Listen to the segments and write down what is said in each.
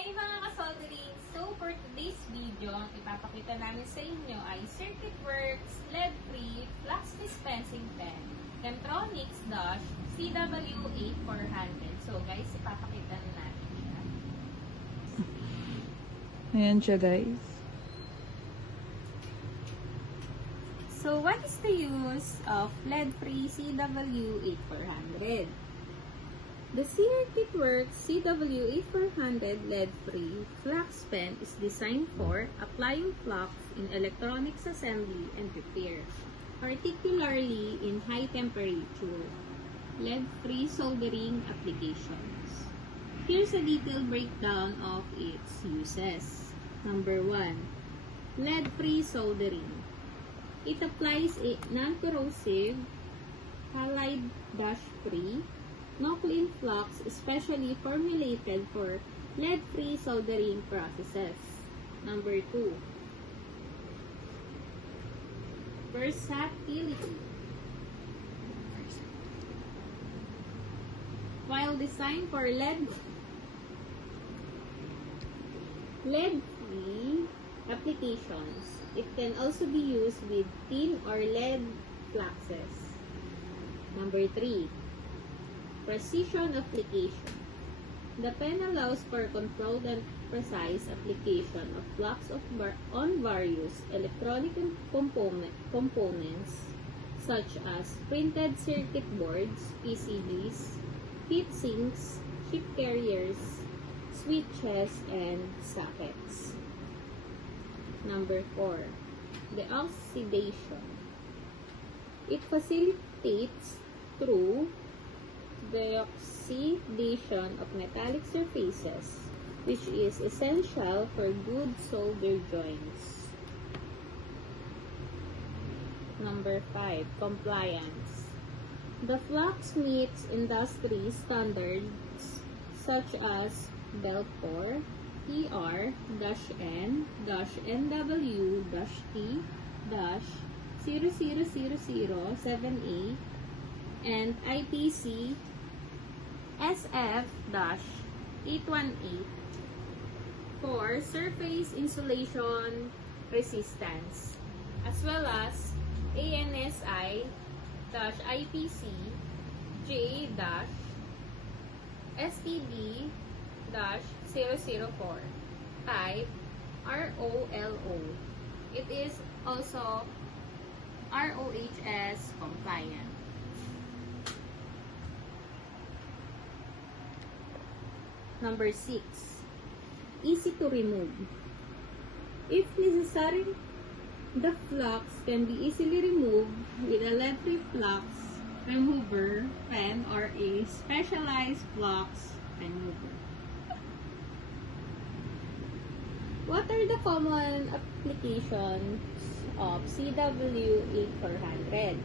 Okay mga ka-soldering, so for today's video, ang ipapakita namin sa inyo ay Circuit Works lead-free flux dispensing pen, Chemtronics CW8400. So guys, ipapakita na natin siya. Ayan siya guys. So what is the use of lead-free CW8400? The Circuit Works CW8400 lead-free flux pen is designed for applying flux in electronics assembly and repair, particularly in high-temperature, lead-free soldering applications. Here's a detailed breakdown of its uses. Number 1. Lead-free soldering. It applies a non-corrosive, halide-free, no-clean flux especially formulated for lead-free soldering processes. Number 2. Versatility. While designed for lead-free applications, it can also be used with tin or lead fluxes. Number 3. Precision application. The pen allows for controlled and precise application of flux on various electronic components such as printed circuit boards, PCBs, heat sinks, chip carriers, switches, and sockets. Number 4. The oxidation. It facilitates through the oxidation of metallic surfaces, which is essential for good solder joints. Number 5. Compliance. The flux meets industry standards such as BEL-4, ER-N-W-T-000078 and IPC SF-818 for surface insulation resistance, as well as ANSI-IPC J-STB-004 type ROLO. It is also RoHS compliant. Number 6. Easy to remove. If necessary, the flux can be easily removed with a lead-free flux remover pen or a specialized flux remover. What are the common applications of CW8400?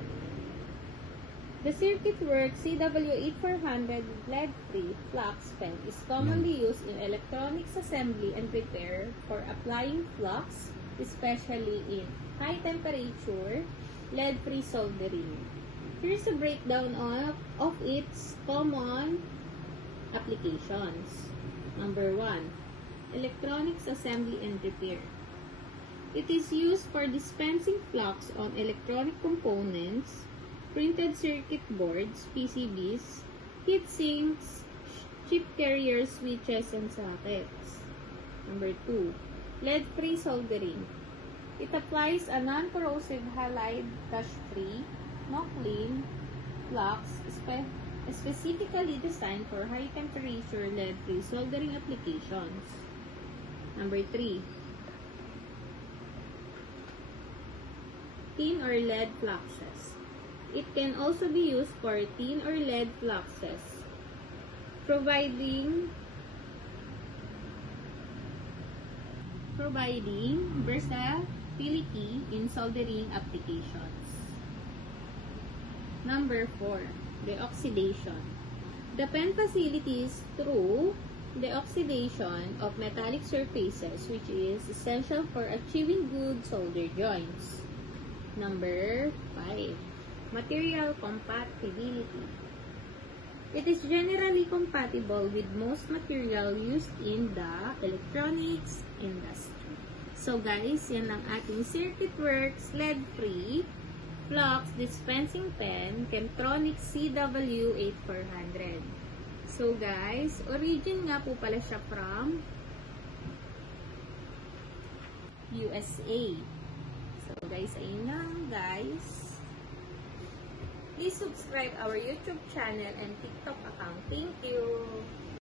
The Circuit Works CW8400 lead-free flux pen is commonly used in electronics assembly and repair for applying flux, especially in high-temperature, lead-free soldering. Here's a breakdown of its common applications. Number 1. Electronics assembly and repair. It is used for dispensing flux on electronic components, printed circuit boards, PCBs, heat sinks, chip carriers, switches, and sockets. Number 2. Lead-free soldering. It applies a non-corrosive halide-free, no-clean flux specifically designed for high-temperature lead-free soldering applications. Number 3. Tin or lead fluxes. It can also be used for tin or lead fluxes, providing versatility in soldering applications. Number 4. The oxidation. The pen facilitates through the oxidation of metallic surfaces, which is essential for achieving good solder joints. Number 5. Material compatibility. It is generally compatible with most material used in the electronics industry. So guys, yan ang ating CircuitWorks lead-free flux dispensing pen, Chemtronic CW8400. So guys, origin nga po pala siya from USA. So guys, ayun lang guys. Please subscribe our YouTube channel and TikTok account. Thank you!